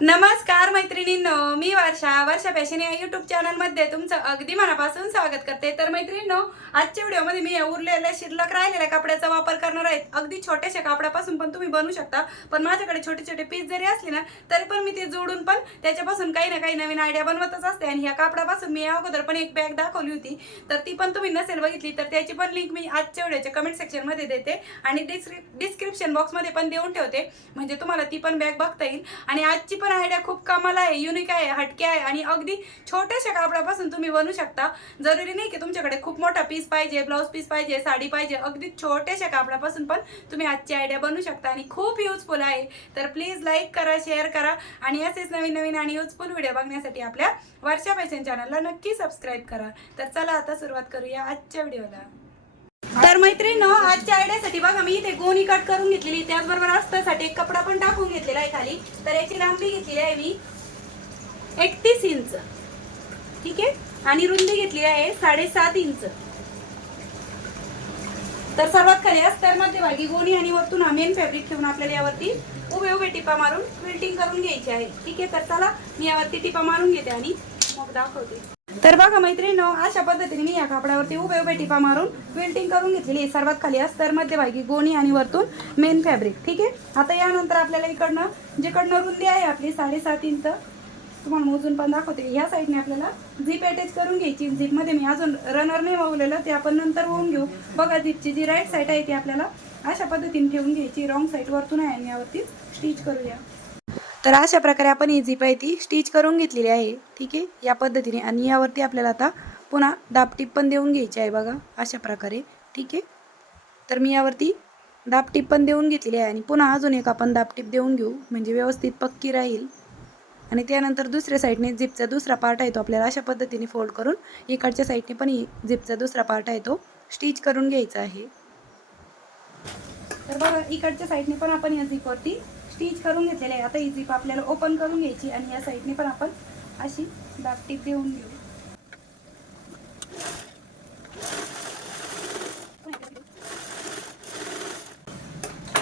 नमस्कार मैत्रिणींनो मी वर्षा. वर्षा फॅशन या युट्यूब चॅनलमध्ये तुमचं अगदी मनापासून स्वागत करते. तर मैत्रिणींनो आजच्या व्हिडिओमध्ये मी उरलेल्या शिल्लक राहिलेल्या कपड्याचा वापर करणार आहे. अगदी छोट्याशा कापडापासून पण तुम्ही बनवू शकता. पण माझ्याकडे छोटे छोटे पीस जरी असले ना तरी पण मी ते जोडून पण त्याच्यापासून काही ना काही नवीन आयडिया बनवतच असते. आणि ह्या कापडापासून मी अगोदर पण एक बॅग दाखवली होती. तर ती पण तुम्ही नसेल बघितली तर त्याची पण लिंक मी आजच्या व्हिडिओच्या कमेंट सेक्शनमध्ये देते. आणि डिस्क्रिप्शन बॉक्समध्ये पण देऊन ठेवते. म्हणजे तुम्हाला ती पण बॅग बघता येईल. आणि आजची पण आयडिया खूप कमाल आहे युनिक आहे हटके आहे आणि अगदी छोट्याशा कापडापासून तुम्ही बनवू शकता. जरुरी नाही की तुमच्याकडे खूप मोठा पीस पाहिजे ब्लाऊज पीस पाहिजे साडी पाहिजे अगदी छोट्याशा कापडापासून पण तुम्ही आजची आयडिया बनवू शकता आणि खूप युजफुल आहे. तर प्लीज लाईक करा शेअर करा आणि असेच नवीन नवीन आणि युजफुल व्हिडिओ बघण्यासाठी आपल्या वर्षा फॅशन चॅनलला नक्की सबस्क्राईब करा. तर चला आता सुरुवात करूया आजच्या व्हिडिओला तर मैत्रिणीनो आजच्या आयडियासाठी बघा मी इथे गोणी कट करून घेतलेली. त्याचबरोबर अस्तासाठी एक कपडा पण टाकून घेतलेला आहे खाली. तर याची लांबी घेतलेली आहे मी एकतीस इंच. ठीक आहे? आणि रुंदी घेतली आहे साडेसात इंच. तर सर्वात खाली अस्तर मध्यभागी गोणी आणि वरतून हा मेन फॅब्रिक ठेवून आपल्याला यावरती उभे उभे टिपा मारून क्विल्टिंग करून घ्यायची आहे. ठीक आहे? तर चला मी यावरती टिपा मारून घेते आणि दाखवते. तर बघा मैत्रिणी अशा पद्धतीने मी या कापडावरती उभे उभे टिपा मारून क्विल्टिंग करून घेतलेली आहे. सर्वात खाली अस्तर मध्यभागी गोणी आणि वरतून मेन फॅब्रिक ठीक आहे? आता यानंतर आपल्याला इकडनं जिकडनं रुंदी आहे आपली साडेसात इंच. तुम्हाला मोजून पण दाखवते. ह्या साईडने आपल्याला झीप अटॅच करून घ्यायची. झीपमध्ये मी अजून रनर नाही वावलेलं ते आपण नंतर होऊन घेऊ. बघा झीपची जी राईट साईड आहे ती आपल्याला अशा पद्धतीने ठेवून घ्यायची. रॉंग साईड वरतून आहे आणि यावरती स्टिच करूया. तर अशा प्रकारे आपण ही झिप आहे ती स्टिच करून घेतलेली आहे. ठीक आहे? या पद्धतीने आणि यावरती आपल्याला आता पुन्हा दाबटीप पण देऊन घ्यायची आहे बघा. अशा प्रकारे. ठीक आहे? तर मी यावरती दाबटीप पण देऊन घेतलेली आहे आणि पुन्हा अजून एक आपण दाबटीप देऊन घेऊ. म्हणजे व्यवस्थित पक्की राहील. आणि त्यानंतर दुसऱ्या साईडने झिपचा दुसरा पार्ट आहे तो आपल्याला अशा पद्धतीने फोल्ड करून इकडच्या साईडने पण ही झिपचा दुसरा पार्ट आहे तो स्टिच करून घ्यायचा आहे. तर बघा इकडच्या साईडने पण आपण या झिपवरती स्टिच करून घेतलेले आहे. आता ही झिप आपल्याला ओपन करून घ्यायची आणि या साईडने पण आपण अशी दाबटीप देऊन घेऊ.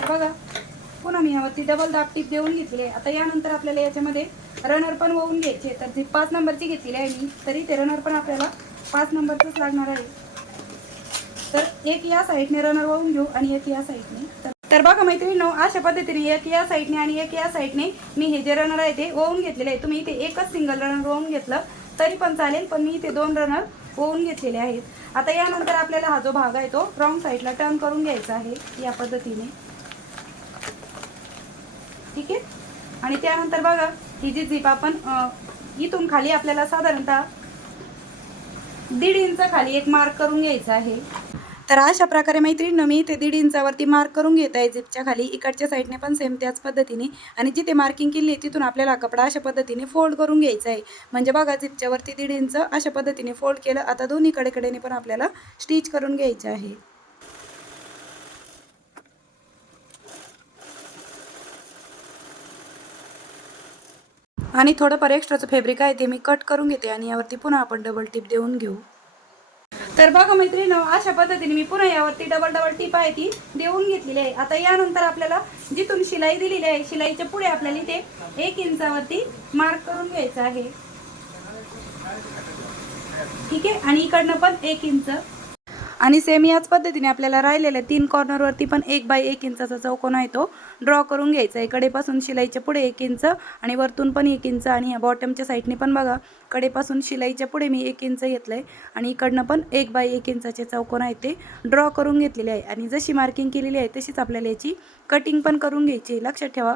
बघा पुन्हा मी यावरती डबल दाबटीप देऊन घेतली आहे. आता यानंतर आपल्याला याच्यामध्ये रनर पण वळून घ्यायचे तर जी पाच नंबरची घेतलेली आहे मी तरी ते रनर पण आपल्याला पाच नंबरचंच लागणार आहे. तर एक या साईडने रनर वाहून घेऊ आणि एक या साईडने तर तर बघा मैत्रिणीनो अशा पद्धतीने एक या साईडने आणि एक या साईडने मी हे जे रनर आहे ते ओवून घेतलेले आहे तुम्ही इथे एकच सिंगल रनर ओवून घेतलं तरी पण चालेल पण मी इथे दोन रनर ओवून घेतलेले आहेत. आता यानंतर आपल्याला हा जो भाग आहे तो रॉंग साईडला टर्न करून घ्यायचा आहे या पद्धतीने. ठीक आहे? आणि त्यानंतर बघा ही जी झिप आपण इथून खाली आपल्याला साधारणतः दीड इंच खाली एक मार्क करून घ्यायचा आहे. तर अशा प्रकारे मैत्रिणीनं मी इथे दीड इंचावरती मार्क करून घेत आहे झिपच्या खाली. इकडच्या साईडने पण सेम त्याच पद्धतीने. आणि जिथे मार्किंग केली आहे तिथून आपल्याला कपडा अशा पद्धतीने फोल्ड करून घ्यायचा आहे. म्हणजे बघा झिपच्यावरती दीड इंच अशा पद्धतीने फोल्ड केलं. आता दोन्ही कडेकडेने पण आपल्याला स्टिच करून घ्यायचं आहे. आणि थोडंफार एक्स्ट्राचं फॅब्रिक आहे ते मी कट करून घेते आणि यावरती पुन्हा आपण डबल टिप देऊन घेऊ. तर बघा मैत्रिणी अशा पद्धतीने मी पुन्हा यावरती डबल डबल टीप आहे ती देऊन घेतलेली आहे. आता यानंतर आपल्याला जिथून शिलाई दिलेली आहे शिलाईच्या पुढे आपल्याला इथे एक इंचावरती मार्क करून घ्यायचं आहे. ठीक आहे? आणि इकडनं पण एक इंच आणि सेम याच पद्धतीने आपल्याला राहिलेल्या तीन कॉर्नरवरती पण एक बाय एक इंचाचा चौकोन आहे तो. ड्रॉ करून घ्यायचा. आहे कडेपासून शिलाईच्या पुढे एक इंच आणि वरतून पण एक इंच आणि ह्या बॉटमच्या साईडने पण बघा. कडेपासून शिलाईच्या पुढे मी एक इंच घेतलं आहे आणि इकडनं पण एक बाय एक इंचाचे चौकोन आहे ते ड्रॉ करून घेतलेले आहे. आणि जशी मार्किंग केलेली आहे तशीच आपल्याला याची कटिंग पण करून घ्यायची. आहे. लक्षात ठेवा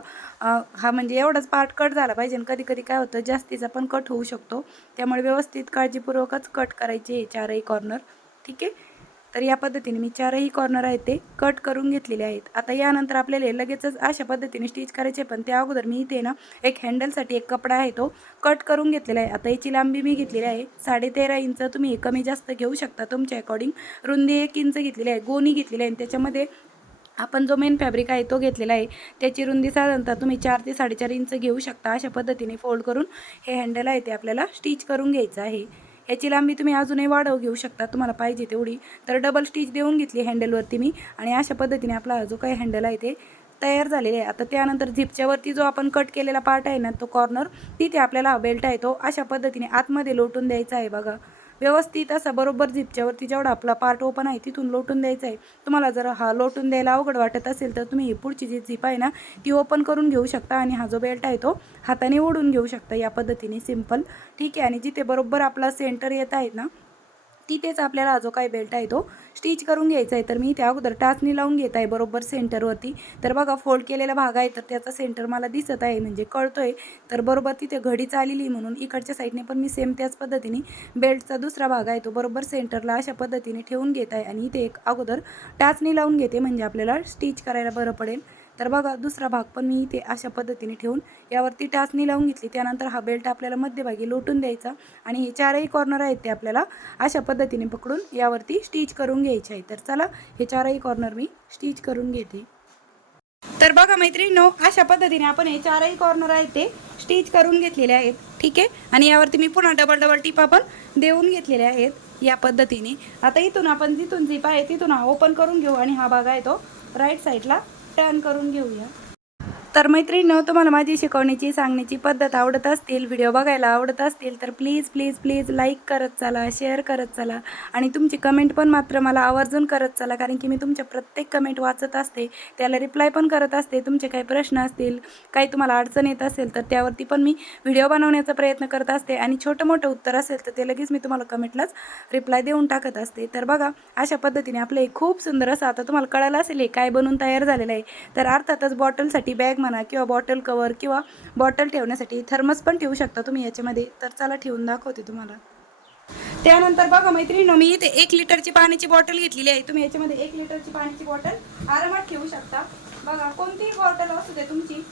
हा म्हणजे एवढाच पार्ट कट झाला पाहिजे आणि कधी कधी काय होतं जास्तीचा पण कट होऊ शकतो. त्यामुळे व्यवस्थित काळजीपूर्वकच कट करायचे आहे चारही कॉर्नर ठीक आहे? तर या पद्धतीने मी चारही कॉर्नर आहेत ते कट करून घेतलेले आहेत. आता यानंतर आपल्याला लगेचच अशा पद्धतीने स्टिच करायचे पण त्या अगोदर मी इथे ना एक हँडलसाठी एक कपडा आहे तो कट करून घेतलेला आहे. आता याची लांबी मी घेतलेली आहे साडे तेरा इंच. तुम्ही कमी जास्त घेऊ शकता तुमच्या अकॉर्डिंग रुंदी एक इंच घेतलेली आहे गोणी घेतलेली आहे. आणि त्याच्यामध्ये आपण जो मेन फॅब्रिक आहे तो घेतलेला आहे. त्याची रुंदी साधारणतः तुम्ही चार ते साडेचार इंच घेऊ शकता. अशा पद्धतीने फोल्ड करून हे हँडल आहे ते आपल्याला स्टिच करून घ्यायचं आहे. याची लांबी तुम्ही अजूनही वाढव घेऊ शकता तुम्हाला पाहिजे तेवढी. तर डबल स्टिच देऊन घेतली हँडलवरती मी आणि अशा पद्धतीने आपला जो काही हँडल आहे ते तयार झालेले आहे. आता त्यानंतर झिपच्यावरती जो आपण कट केलेला पार्ट आहे ना तो कॉर्नर तिथे आपल्याला बेल्ट आहे तो अशा पद्धतीने आतमध्ये लोटून द्यायचा आहे बघा. व्यवस्थित असा बरोबर झिपच्यावरती जेवढा आपला पार्ट ओपन आहे तिथून लोटून द्यायचा आहे. तुम्हाला जर हा लोटून द्यायला अवघड वाटत असेल तर तुम्ही ही पुढची जी झिप आहे ना ती ओपन करून घेऊ शकता आणि हा जो बेल्ट आहे तो हाताने ओढून घेऊ शकता या पद्धतीने. सिंपल ठीक आहे. आणि जिथे बरोबर आपला सेंटर येत आहे ना तिथेच आपल्याला जो काही बेल्ट आहे तो स्टिच करून घ्यायचा आहे. तर मी त्या अगोदर टाचणी लावून घेत आहे बरोबर सेंटरवरती. तर बघा फोल्ड केलेला भाग आहे तर त्याचा सेंटर मला दिसत आहे म्हणजे कळतोय. तर बरोबर तिथे घडी चाललेली आहे म्हणून इकडच्या साईडने पण मी सेम त्याच पद्धतीने बेल्टचा दुसरा भाग आहे तो बरोबर सेंटरला अशा पद्धतीने ठेवून घेत आहे. आणि इथे एक अगोदर टाचणी लावून घेते म्हणजे आपल्याला स्टिच करायला बरं पडेल. तर बघा दुसरा भाग पण मी इथे अशा पद्धतीने ठेवून यावरती टाचणी लावून घेतली. त्यानंतर हा बेल्ट आपल्याला मध्यभागी लोटून द्यायचा आणि हे चारही कॉर्नर आहेत ते आपल्याला अशा पद्धतीने पकडून यावरती स्टिच करून घ्यायचे आहे तर चला हे चारही कॉर्नर मी स्टिच करून घेते. तर बघा मैत्रिणीनो अशा पद्धतीने आपण हे चारही कॉर्नर आहेत ते स्टिच करून घेतलेले आहेत. ठीक आहे? आणि यावरती मी पुन्हा डबल डबल टिपा पण देऊन घेतलेले आहेत या पद्धतीने. आता इथून आपण जिथून जिप आहे तिथून हा ओपन करून घेऊ आणि हा भाग आहे तो राईट साईडला टर्न करून घेऊया. तर मैत्रिणीनं तुम्हाला माझी शिकवण्याची सांगण्याची पद्धत आवडत असतील व्हिडिओ बघायला आवडत असतील तर प्लीज प्लीज प्लीज लाईक करत चला शेअर करत चला. आणि तुमची कमेंट पण मात्र मला आवर्जून करत चला कारण की मी तुमच्या प्रत्येक कमेंट वाचत असते त्याला रिप्लाय पण करत असते तुमचे काही प्रश्न असतील काही तुम्हाला अडचण येत असेल तर त्यावरती पण मी व्हिडिओ बनवण्याचा प्रयत्न करत असते आणि छोटं मोठं उत्तर असेल तर ते लगेच मी तुम्हाला कमेंटलाच रिप्लाय देऊन टाकत असते. तर बघा अशा पद्धतीने आपलं हे खूप सुंदर असं आता तुम्हाला कळालं असेल हे काय बनून तयार झालेलं आहे. तर अर्थातच बॉटलसाठी बॅग म्हणा किंवा बॉटल कवर किंवा बॉटल ठेवण्यासाठी थर्मस पण ठेवू शकता तुम्ही याच्यामध्ये. तर चला ठेवून दाखवते तुम्हाला. त्यानंतर बघा मैत्रिणी मी इथे एक लिटरची पाण्याची बॉटल घेतलेली आहे. तुम्ही याच्यामध्ये एक लिटरची पाण्याची बॉटल आरामात ठेवू शकता. बघा कोणतीही बॉटल असू दे तुमची.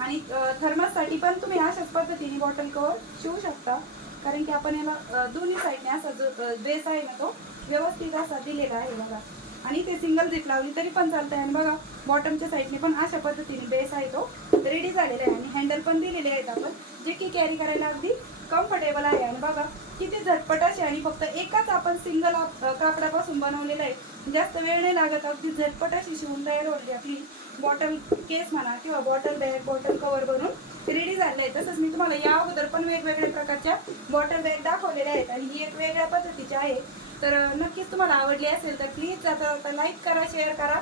आणि थर्मससाठी पण तुम्ही अशाच पद्धतीने बॉटल कवर शिवू शकता. कारण की आपण याला दोन्ही साईडने असा जो बेस आहे ना तो व्यवस्थित असा दिलेला आहे बघा. आणि ते सिंगल झिप लावली तरी पण चालतंय. आणि बघा बॉटमच्या साईडने पण अशा पद्धतीने बेस आहे तो. रेडी झालेला आहे आणि हँडल पण दिलेले आहेत आपण जे की कॅरी करायला अगदी कम्फर्टेबल आहे. आणि बघा किती झटपट असे आणि फक्त एकाच आपण सिंगल कापडापासून बनवलेला आहे. जास्त वेळ नाही लागत अगदी झटपट अशी शिवून तयार होते आपली बॉटल केस म्हणा किंवा बॉटल बॅग बॉटल कवर बनून रेडी झाले आहे. तसंच मी तुम्हाला या अगोदर पण वेगवेगळ्या प्रकारच्या बॉटल बॅग दाखवलेल्या आहेत. आणि ही एक वेगळ्या पद्धतीची आहे. तर नक्कीच तुम्हाला आवडली असेल तर प्लीज आता लाईक करा शेअर करा.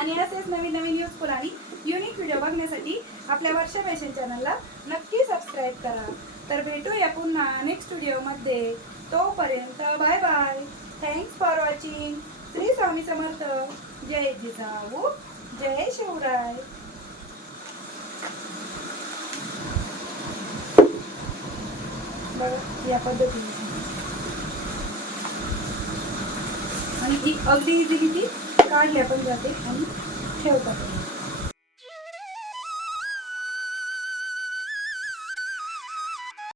आणि असेच नवीन नवीन युजफुल आणि युनिक व्हिडिओ बघण्यासाठी आपल्या वर्षा फॅशन चॅनलला नक्की सबस्क्राईब करा. तर भेटूया पुन्हा नेक्स्ट व्हिडिओमध्ये तोपर्यंत bye bye thanks for watching Shri Swami Samarth. जय जिजाऊ. जय शिवराय. या पद्धतीने. आणि ही अगदी इझी किती? काढल्या पण जाते आणि ठेवतात.